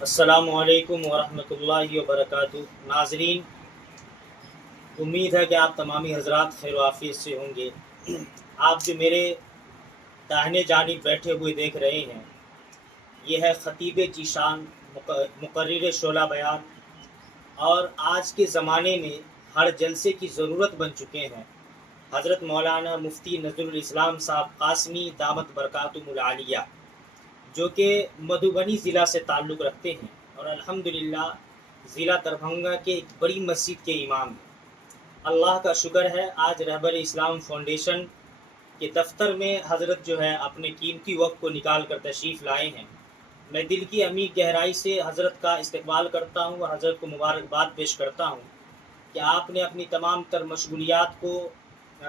السلام علیکم ورحمۃ اللہ وبرکاتہ۔ ناظرین، امید ہے کہ آپ تمامی حضرات خیر و عافیت سے ہوں گے۔ آپ جو میرے داہنے جانب بیٹھے ہوئے دیکھ رہے ہیں، یہ ہے خطیب ذیشان، مقرر شعلہ بیان، اور آج کے زمانے میں ہر جلسے کی ضرورت بن چکے ہیں حضرت مولانا مفتی نذر الاسلام صاحب قاسمی دامت برکاتہم العالیہ، جو کہ مدھوبنی ضلع سے تعلق رکھتے ہیں اور الحمدللہ ضلع دربھنگہ کے ایک بڑی مسجد کے امام ہیں۔ اللہ کا شکر ہے، آج رہبر اسلام فاؤنڈیشن کے دفتر میں حضرت جو ہے اپنے قیمتی وقت کو نکال کر تشریف لائے ہیں۔ میں دل کی عمیق گہرائی سے حضرت کا استقبال کرتا ہوں اور حضرت کو مبارکباد پیش کرتا ہوں کہ آپ نے اپنی تمام تر مشغولیات کو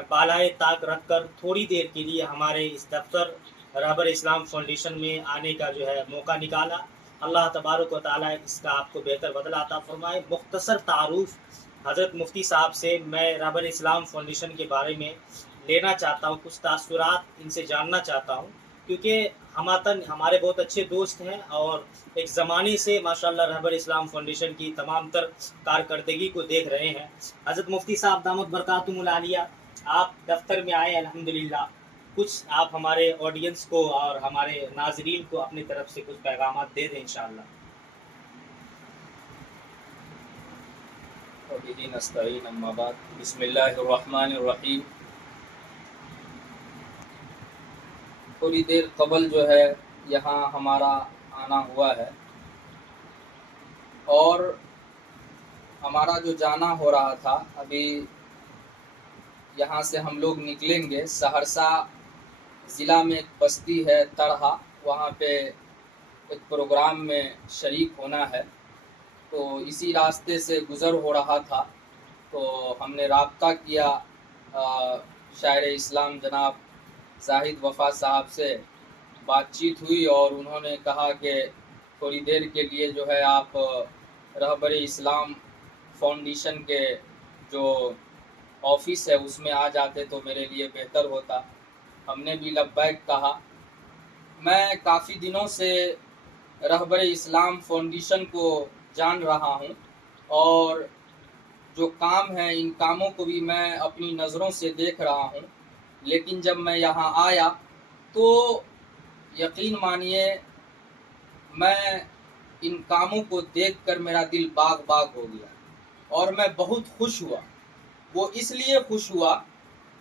بالائے طاق رکھ کر تھوڑی دیر کے لیے ہمارے اس دفتر رہبر اسلام فاؤنڈیشن میں آنے کا جو ہے موقع نکالا۔ اللہ تبارک و تعالیٰ اس کا آپ کو بہتر بدلہ عطا فرمائے۔ مختصر تعارف حضرت مفتی صاحب سے میں رہبر اسلام فاؤنڈیشن کے بارے میں لینا چاہتا ہوں، کچھ تاثرات ان سے جاننا چاہتا ہوں، کیونکہ ہمارے بہت اچھے دوست ہیں اور ایک زمانے سے ماشاءاللہ رہبر اسلام فاؤنڈیشن کی تمام تر کارکردگی کو دیکھ رہے ہیں۔ حضرت مفتی صاحب دامت برکاتہم العالیہ، آپ دفتر میں آئے الحمدللہ، کچھ آپ ہمارے آڈینس کو اور ہمارے ناظرین کو اپنی طرف سے کچھ پیغامات دے دیں انشاءاللہ۔ وبه نستعین، اما بعد، بسم اللہ الرحمن الرحیم۔ تھوڑی دیر قبل جو ہے یہاں ہمارا آنا ہوا ہے اور ہمارا جو جانا ہو رہا تھا، ابھی یہاں سے ہم لوگ نکلیں گے۔ سہرسہ ضلع میں ایک بستی ہے تڑہا، وہاں پہ ایک پروگرام میں شریک ہونا ہے، تو اسی راستے سے گزر ہو رہا تھا تو ہم نے رابطہ کیا شاعر اسلام جناب زاہد وفا صاحب سے بات چیت ہوئی اور انہوں نے کہا کہ تھوڑی دیر کے لیے جو ہے آپ رہبر اسلام فاؤنڈیشن کے جو آفس ہے اس میں آ جاتے تو میرے لیے بہتر ہوتا۔ ہم نے بھی لبیک کہا۔ میں کافی دنوں سے رہبر اسلام فاؤنڈیشن کو جان رہا ہوں اور جو کام ہے ان کاموں کو بھی میں اپنی نظروں سے دیکھ رہا ہوں، لیکن جب میں یہاں آیا تو یقین مانیے میں ان کاموں کو دیکھ کر میرا دل باغ باغ ہو گیا اور میں بہت خوش ہوا۔ وہ اس لیے خوش ہوا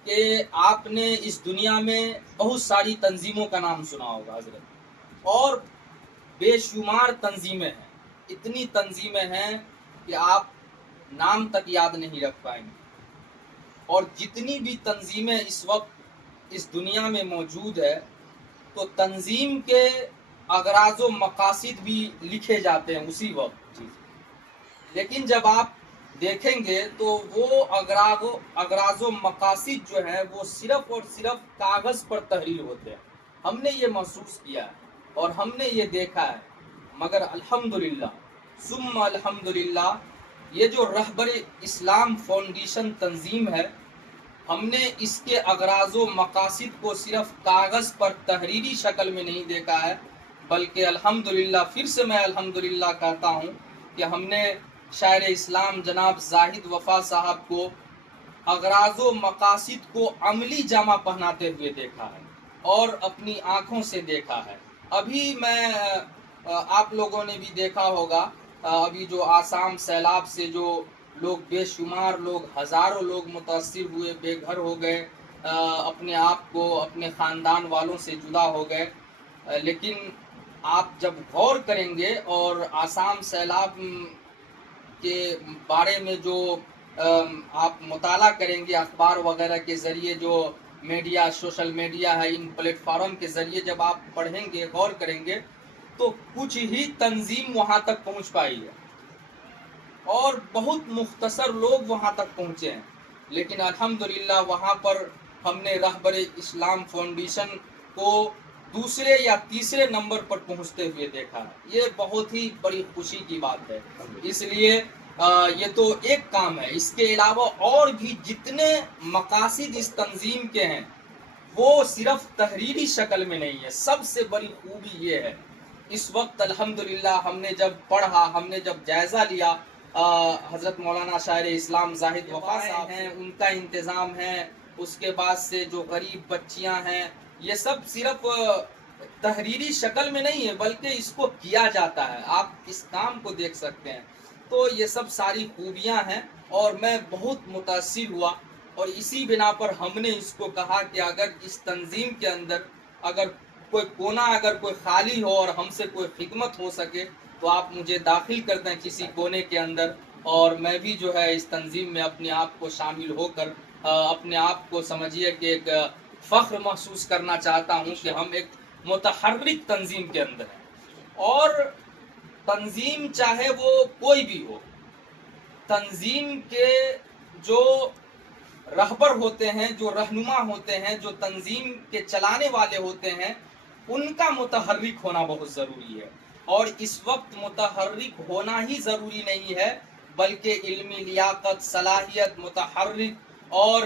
کہ آپ نے اس دنیا میں بہت ساری تنظیموں کا نام سنا ہوگا حضرت، اور بے شمار تنظیمیں ہیں، اتنی تنظیمیں ہیں کہ آپ نام تک یاد نہیں رکھ پائیں گے، اور جتنی بھی تنظیمیں اس وقت اس دنیا میں موجود ہے تو تنظیم کے اغراض و مقاصد بھی لکھے جاتے ہیں اسی وقت، لیکن جب آپ دیکھیں گے تو وہ اغراض و مقاصد جو ہیں وہ صرف اور صرف کاغذ پر تحریر ہوتے ہیں۔ ہم نے یہ محسوس کیا ہے اور ہم نے یہ دیکھا ہے، مگر الحمدللہ ثم الحمدللہ یہ جو رہبر اسلام فاؤنڈیشن تنظیم ہے، ہم نے اس کے اغراض و مقاصد کو صرف کاغذ پر تحریری شکل میں نہیں دیکھا ہے، بلکہ الحمدللہ پھر سے میں الحمدللہ کہتا ہوں کہ ہم نے شاعر اسلام جناب زاہد وفا صاحب کو اغراض و مقاصد کو عملی جامہ پہناتے ہوئے دیکھا ہے اور اپنی آنکھوں سے دیکھا ہے۔ ابھی میں آپ لوگوں نے بھی دیکھا ہوگا، ابھی جو آسام سیلاب سے جو لوگ بے شمار لوگ، ہزاروں لوگ متاثر ہوئے، بے گھر ہو گئے، اپنے آپ کو اپنے خاندان والوں سے جدا ہو گئے، لیکن آپ جب غور کریں گے اور آسام سیلاب کے بارے میں جو آپ مطالعہ کریں گے اخبار وغیرہ کے ذریعے، جو میڈیا، سوشل میڈیا ہے، ان پلیٹ فارم کے ذریعے جب آپ پڑھیں گے، غور کریں گے، تو کچھ ہی تنظیم وہاں تک پہنچ پائی ہے اور بہت مختصر لوگ وہاں تک پہنچے ہیں، لیکن الحمدللہ وہاں پر ہم نے رہبر اسلام فاؤنڈیشن کو دوسرے یا تیسرے نمبر پر پہنچتے ہوئے دیکھا ہے۔ یہ بہت ہی بڑی خوشی کی بات ہے۔ اس لیے یہ تو ایک کام ہے، اس کے علاوہ اور بھی جتنے مقاصد اس تنظیم کے ہیں وہ صرف تحریری شکل میں نہیں ہے۔ سب سے بڑی خوبی یہ ہے اس وقت الحمدللہ ہم نے جب پڑھا، ہم نے جب جائزہ لیا، حضرت مولانا شاعر اسلام زاہد وفا صاحب ہیں، ان کا انتظام ہے، اس کے بعد سے جو غریب بچیاں ہیں، یہ سب صرف تحریری شکل میں نہیں ہے بلکہ اس کو کیا جاتا ہے، آپ اس کام کو دیکھ سکتے ہیں۔ تو یہ سب ساری خوبیاں ہیں اور میں بہت متاثر ہوا، اور اسی بنا پر ہم نے اس کو کہا کہ اگر اس تنظیم کے اندر اگر کوئی کونا اگر کوئی خالی ہو اور ہم سے کوئی خدمت ہو سکے تو آپ مجھے داخل کر دیں کسی کونے کے اندر، اور میں بھی جو ہے اس تنظیم میں اپنے آپ کو شامل ہو کر اپنے آپ کو سمجھیے کہ ایک فخر محسوس کرنا چاہتا ہوں کہ ہم ایک متحرک تنظیم کے اندر ہیں۔ اور تنظیم چاہے وہ کوئی بھی ہو، تنظیم کے جو رہبر ہوتے ہیں، جو رہنما ہوتے ہیں، جو تنظیم کے چلانے والے ہوتے ہیں، ان کا متحرک ہونا بہت ضروری ہے۔ اور اس وقت متحرک ہونا ہی ضروری نہیں ہے بلکہ علمی لیاقت، صلاحیت، متحرک اور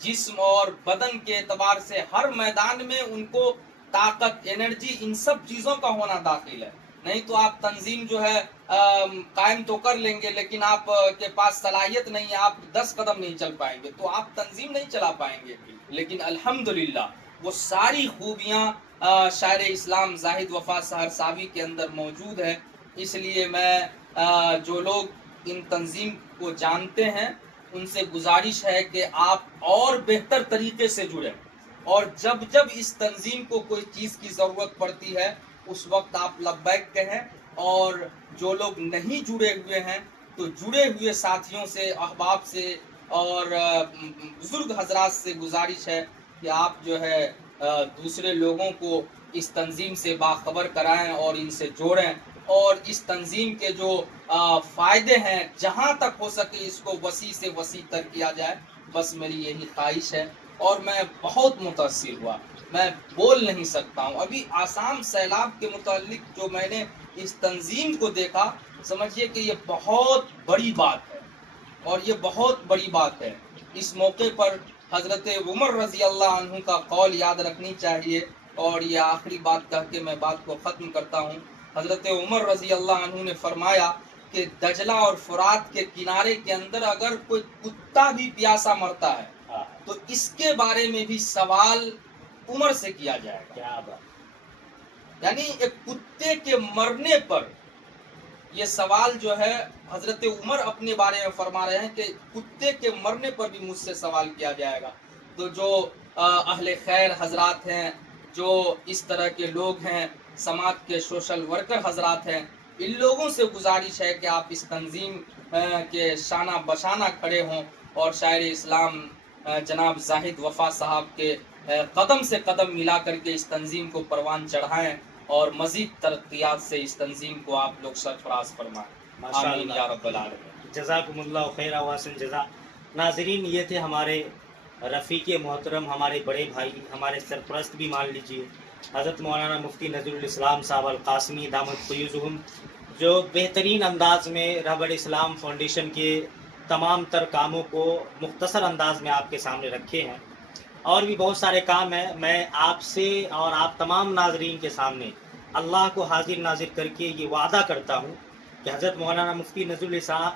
جسم اور بدن کے اعتبار سے ہر میدان میں ان کو طاقت، انرجی، ان سب چیزوں کا ہونا داخل ہے۔ نہیں تو آپ تنظیم جو ہے قائم تو کر لیں گے لیکن آپ کے پاس صلاحیت نہیں ہے، آپ 10 قدم نہیں چل پائیں گے تو آپ تنظیم نہیں چلا پائیں گے۔ لیکن الحمدللہ وہ ساری خوبیاں شاعر اسلام زاہد وفا سہرساوی کے اندر موجود ہے۔ اس لیے میں جو لوگ ان تنظیم کو جانتے ہیں ان سے گزارش ہے کہ آپ اور بہتر طریقے سے جڑیں، اور جب جب اس تنظیم کو کوئی چیز کی ضرورت پڑتی ہے اس وقت آپ لبیک کہیں، اور جو لوگ نہیں جڑے ہوئے ہیں تو جڑے ہوئے ساتھیوں سے، احباب سے اور بزرگ حضرات سے گزارش ہے کہ آپ جو ہے دوسرے لوگوں کو اس تنظیم سے باخبر کرائیں اور ان سے جوڑیں، اور اس تنظیم کے جو فائدے ہیں جہاں تک ہو سکے اس کو وسیع سے وسیع تر کیا جائے، بس میری یہی خواہش ہے۔ اور میں بہت متاثر ہوا، میں بول نہیں سکتا ہوں۔ ابھی آسام سیلاب کے متعلق جو میں نے اس تنظیم کو دیکھا، سمجھیے کہ یہ بہت بڑی بات ہے، اور یہ بہت بڑی بات ہے۔ اس موقع پر حضرت عمر رضی اللہ عنہ کا قول یاد رکھنی چاہیے، اور یہ آخری بات کہہ کے میں بات کو ختم کرتا ہوں۔ حضرت عمر رضی اللہ عنہ نے فرمایا کہ دجلہ اور فرات کے کنارے کے اندر اگر کوئی کتا بھی پیاسا مرتا ہے تو اس کے بارے میں بھی سوال عمر سے کیا جائے گا۔ کیا بات! یعنی ایک کتے کے مرنے پر یہ سوال جو ہے حضرت عمر اپنے بارے میں فرما رہے ہیں کہ کتے کے مرنے پر بھی مجھ سے سوال کیا جائے گا۔ تو جو اہل خیر حضرات ہیں، جو اس طرح کے لوگ ہیں، سماج کے سوشل ورکر حضرات ہیں، ان لوگوں سے گزارش ہے کہ آپ اس تنظیم کے شانہ بشانہ کھڑے ہوں اور شاعر اسلام جناب زاہد وفا صاحب کے قدم سے قدم ملا کر کے اس تنظیم کو پروان چڑھائیں، اور مزید ترقیات سے اس تنظیم کو آپ لوگ سرفراز فرمائیں۔ آمین یا رب العالمین۔ جزاکم اللہ خیر و احسن جزا۔ ناظرین، یہ تھے ہمارے رفیق محترم، ہمارے بڑے بھائی، ہمارے سرپرست بھی مان لیجیے، حضرت مولانا مفتی نذیر الاسلام صاحب القاسمی دامت فیوزہم، جو بہترین انداز میں رہبر اسلام فاؤنڈیشن کے تمام تر کاموں کو مختصر انداز میں آپ کے سامنے رکھے ہیں۔ اور بھی بہت سارے کام ہیں۔ میں آپ سے اور آپ تمام ناظرین کے سامنے اللہ کو حاضر ناظر کر کے یہ وعدہ کرتا ہوں کہ حضرت مولانا مفتی نذیر الاسلام